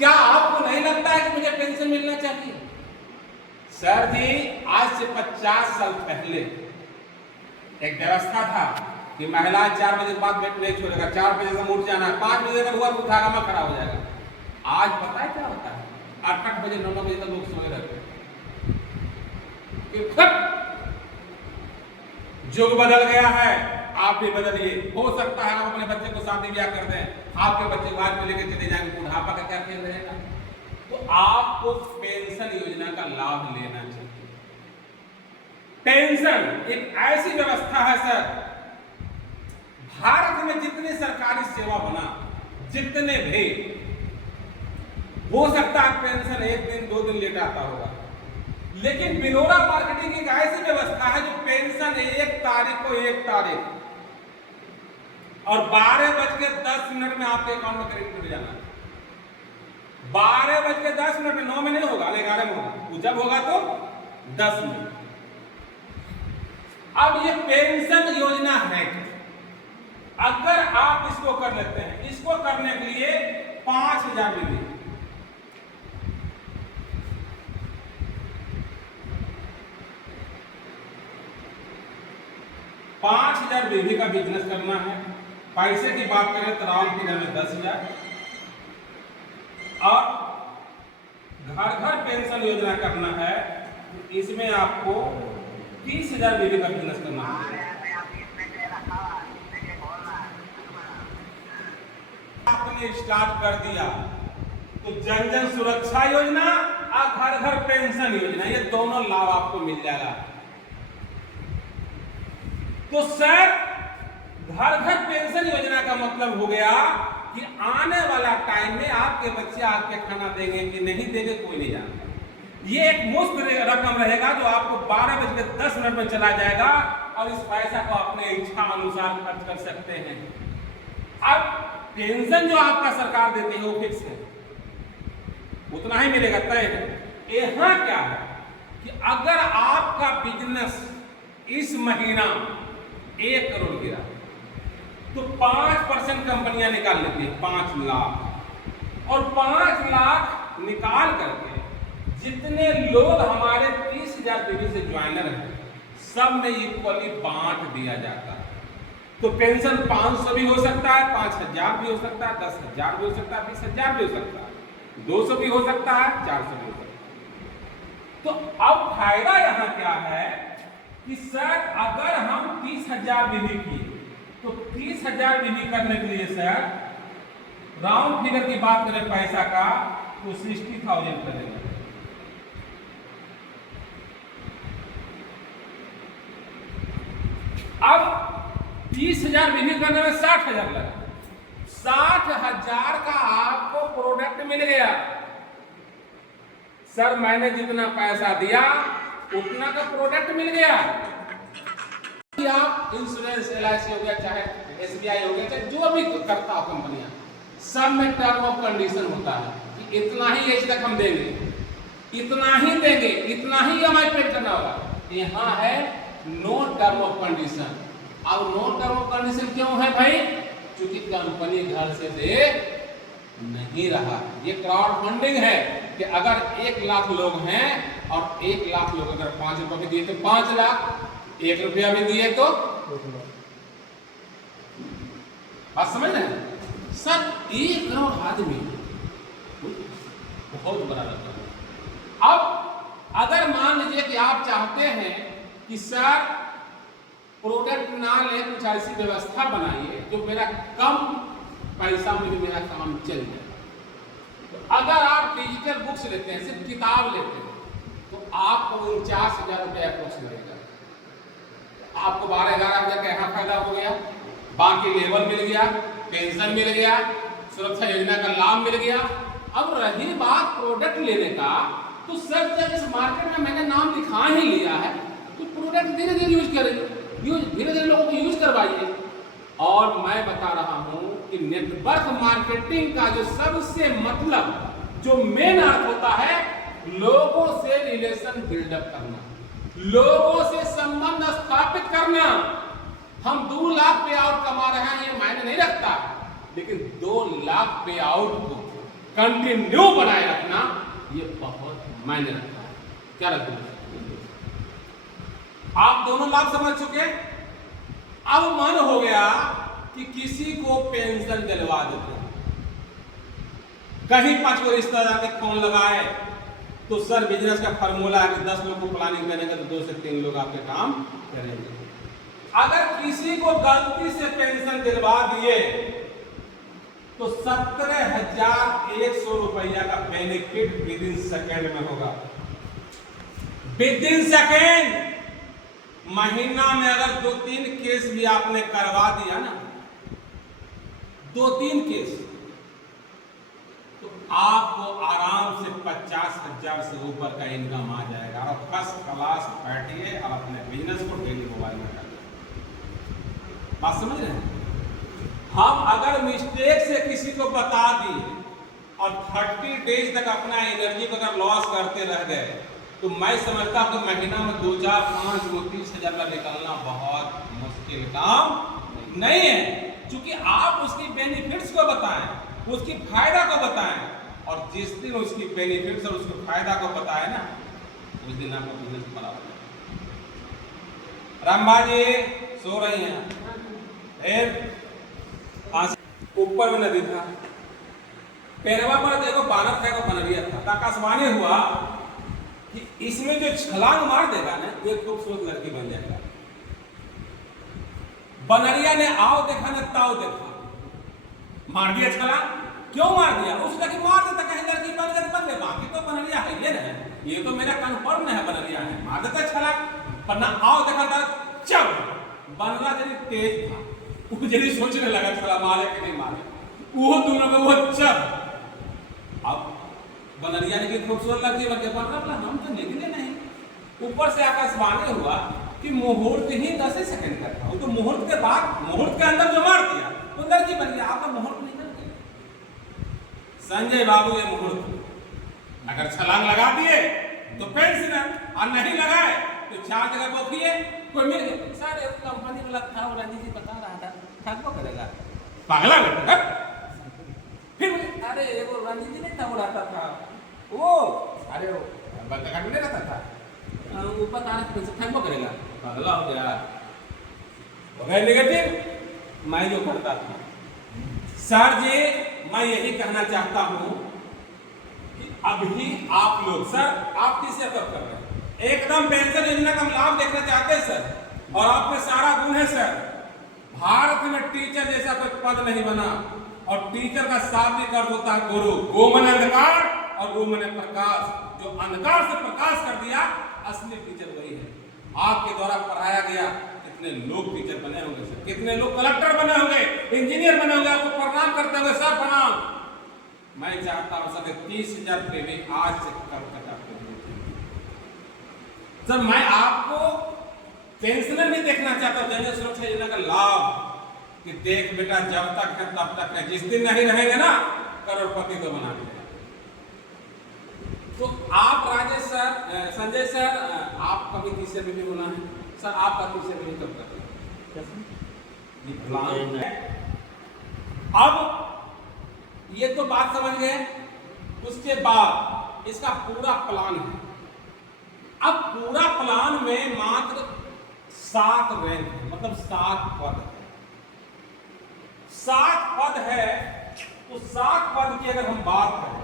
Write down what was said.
क्या आपको नहीं लगता है कि मुझे पेंशन मिलना चाहिए? सर जी, आज से 50 साल पहले एक व्यवस्था था कि महिला 4 बजे के बाद बेड नहीं छोड़ेगा, 4 बजे से उठ जाना, 5 बजे अगर हुआ तो उठागा मैं खड़ा हो जाएगा। आज पता है क्या होता है? 8 बजे 9 बजे तक लोग सोए रहते हैं। युग बदल गया है, आप भी बदलिए। हो सकता है आप अपने बच्चे को शादी ब्याह कर दें, आपके बच्चे बाद में लेकर चले जाएंगे, बुढ़ापा का क्या खेल रहेगा? तो आपको पेंशन योजना का लाभ लेना चाहिए। पेंशन एक ऐसी व्यवस्था है सर, भारत में जितनी सरकारी सेवा बना, जितने भी, हो सकता है पेंशन 1 दिन 2 दिन लेट आता होगा, लेकिन बिनोरा मार्केटिंग एक ऐसी व्यवस्था है जो पेंशन 1 तारीख को 1 तारीख और 12:10 में आपके अकाउंट में क्रेडिट हो जाना है। 12:10 में, 9 में नहीं होगा, 11 में होगा। जब होगा तो 10 में। अब ये पेंशन योजना है, अगर आप इसको कर लेते हैं, इसको करने के लिए 5000 मिले, 5000 बीवी का बिजनेस करना है। पैसे की बात करें तो राउंड फिगर में 10,000 और घर घर पेंशन योजना करना है, इसमें आपको 30,000 बीवी का बिजनेस करना है। आपने स्टार्ट कर दिया तो जन जन सुरक्षा योजना और घर घर पेंशन योजना, ये दोनों लाभ आपको मिल जाएगा। तो सर, घर घर पेंशन योजना का मतलब हो गया कि आने वाला टाइम में आपके बच्चे आपके खाना देंगे कि नहीं देंगे कोई नहीं जानता। ये एक मुफ्त रकम रहेगा जो आपको 12:10 में चला जाएगा और इस पैसा को अपने इच्छा अनुसार खर्च कर सकते हैं। अब पेंशन जो आपका सरकार देती है वो फिक्स है, उतना ही मिलेगा, तय है। यहाँ क्या है कि अगर आपका बिजनेस इस महीना 1 करोड़ गिरा तो 5% कंपनियां निकाल लेती है, 5 लाख, और 5 लाख निकाल करके जितने लोग हमारे 30,000 बीवी से ज्वाइनर हैं, सब में इक्वली बांट दिया जाता है। तो पेंशन 500 भी हो सकता है, 5,000 भी हो सकता है, 10,000 भी हो सकता है, 20,000 भी हो सकता है, 200 भी हो सकता है, 400 भी हो सकता है। तो अब फायदा यहाँ क्या है कि सर, अगर हम 30,000 बीवी किए तो 30,000 बीवी करने के लिए सर राउंड फिगर की बात करें पैसा का तो 60,000 करेगा। अब 30,000 बीवी करने में 60,000 लगा, 60,000 का आपको प्रोडक्ट मिल गया। सर, मैंने जितना पैसा दिया उतना का प्रोडक्ट मिल गया। आप इंश्योरेंस, LIC हो गया, चाहे SBI हो गया, चाहे जो भी करता हो कंपनियां, सब में टर्म ऑफ कंडीशन होता है कि इतना ही एज तक हम देंगे, इतना ही देंगे, इतना ही EMI पे करना होगा। यहाँ है नो टर्म ऑफ कंडीशन। अब नो टर्म ऑफ कंडीशन क्यों है भाई? क्योंकि कंपनी घर से दे नहीं रहा। ये क्राउड फंडिंग है कि अगर 1 लाख लोग हैं और 1 लाख लोग अगर 5 रुपए भी दिए तो 5 लाख, 1 रुपया भी दिए तो बात समझ रहे हैं सर? 1 करोड़ आदमी बहुत बड़ा रकम है। अब अगर मान लीजिए कि आप चाहते हैं कि सर प्रोडक्ट ना ले, कुछ ऐसी व्यवस्था बनाइए जो मेरा कम पैसा में भी मेरा काम चल जाए। तो अगर आप डिजिटल बुक्स लेते हैं, सिर्फ किताब लेते हैं, तो आपको 49,000 रुपया अप्रोक्स लगेगा। आपको 12-11,000 का यहाँ फायदा हो गया, बाकी लेबर मिल गया, पेंशन मिल गया, सुरक्षा योजना का लाभ मिल गया। अब रही बात प्रोडक्ट लेने का, तो सर जब इस मार्केट में मैंने नाम लिखा ही लिया है तो प्रोडक्ट धीरे धीरे यूज करेंगे, धीरे धीरे लोगों को यूज करवाइए। और मैं बता रहा हूं कि नेटवर्क मार्केटिंग का जो सबसे मतलब, जो मेन अर्थ होता है, लोगों से रिलेशन बिल्डअप करना, लोगों से संबंध स्थापित करना। हम 2 लाख पे आउट कमा रहे हैं ये मायने नहीं रखता, लेकिन 2 लाख पे आउट को कंटिन्यू बनाए रखना ये बहुत मायने रखता है। क्या रखते हैं? आप दोनों लाभ समझ चुके। अब मन हो गया कि किसी को पेंशन दिलवा देते हैं। कहीं 5 को रिश्तेदार के फोन लगाए तो सर बिजनेस का फार्मूला है कि 10 लोग को प्लानिंग करेंगे तो 2 से 3 लोग आपके काम करेंगे। अगर किसी को गलती से पेंशन दिलवा दिए तो 17,100 रुपया का बेनिफिट विद इन सेकेंड में होगा। With in second. महीना में अगर 2-3 केस भी आपने करवा दिया ना, 2-3 केस, तो आपको आराम से 50,000 से ऊपर का इनकम आ जाएगा और फर्स्ट क्लास बैठिए और अपने बिजनेस को डेली मोबाइल में कर। बात समझ रहे हैं? हम अगर मिस्टेक से किसी को बता दिए और 30 डेज तक अपना एनर्जी को अगर लॉस करते रह गए तो मैं समझता हूं कि महीना में 2, 4, 5, 30 हजार का निकलना बहुत मुश्किल काम नहीं है। क्योंकि आप उसकी बेनिफिट्स को बताएं, उसकी फायदा को बताएं, और जिस दिन उसकी बेनिफिट्स और उसके फायदा को बताए ना, उस दिन आपका बिजनेस बड़ा हो जाएगा। रामबा जी सो रही हैं। ऊपर में नदी था, पैरवा पर देखो बानर था, बनरिया था। आकाशवाणी हुआ कि इसमें जो छलांग मार देगा ना, एक खूबसूरत लड़की बन जाएगा। बनरिया ने आओ देखा न ताओ देखा, मार दिया छलांग। क्यों मार दिया? उसने कि मार देता कहीं लड़की बन जाए बन गए, बाकी तो बनरिया है ये ना, ये तो मेरा कन्फर्म है बनरिया है, मार देता छलांग। पर ना आओ देखा था, चल बनरा जरी तेज था, वो जरी सोचने लगा छला मारे कि नहीं मारे, वो दोनों में वो चल। अब बनरिया ने की खूबसूरत लड़की बन गया, बनरा हम तो निकले नहीं। ऊपर से आकाशवाणी हुआ कि मुहूर्त ही 10 सेकंड का था, तो मुहूर्त के बाद, मुहूर्त के अंदर जो मार दिया तो लड़की बन गया। आपका मुहूर्त निकल गया। संजय बाबू ये मुहूर्त अगर छलांग लगा दिए तो पेंशन, और नहीं लगाए तो 4 जगह बोखिए, कोई मिल गया सर एक कंपनी वाला था, वो रंजीत जी बता रहा था, ठगबो करेगा पागला बेटा। फिर अरे वो रंजीत जी नहीं था, वो रहता था वो, अरे वो बंदा में रहता था, ऊपर तारा से ठगबो करेगा, पागला हो गया। वह नेगेटिव मैं जो करता था। सर जी मैं यही कहना चाहता हूं कि अभी आप लोग, सर आप किसे कर रहे हैं, एकदम पेंशन योजना का लाभ देखना चाहते हैं सर, और आप में सारा गुण है सर। भारत में टीचर जैसा कोई पद नहीं बना, और टीचर का शाब्दिक अर्थ होता है गुरु। गो मने अंधकार और गो मने प्रकाश, जो अंधकार से प्रकाश कर दिया, असली टीचर वही है। आपके द्वारा पढ़ाया गया, कितने लोग टीचर बने होंगे सर, कितने लोग कलेक्टर बने होंगे, इंजीनियर बने होंगे, आपको प्रणाम करते होंगे सर प्रणाम। मैं चाहता हूं सर 30,000 रुपये में आज से कब तक आपको सर, मैं आपको पेंशनर भी देखना चाहता हूं, जनधन सुरक्षा योजना का लाभ, कि देख बेटा जब तक है तब तक है, जिस दिन नहीं रहेंगे ना करोड़पति तो बना देंगे। तो आप राजेश सर, संजय सर, आप कभी किससे भी बोला है सर, आप किससे भी कब करते हैं? अब ये तो बात समझ गए। उसके बाद इसका पूरा प्लान है। अब पूरा प्लान में मात्र 7 रैंक है, मतलब 7 पद है। 7 पद है, तो 7 पद की अगर हम बात करें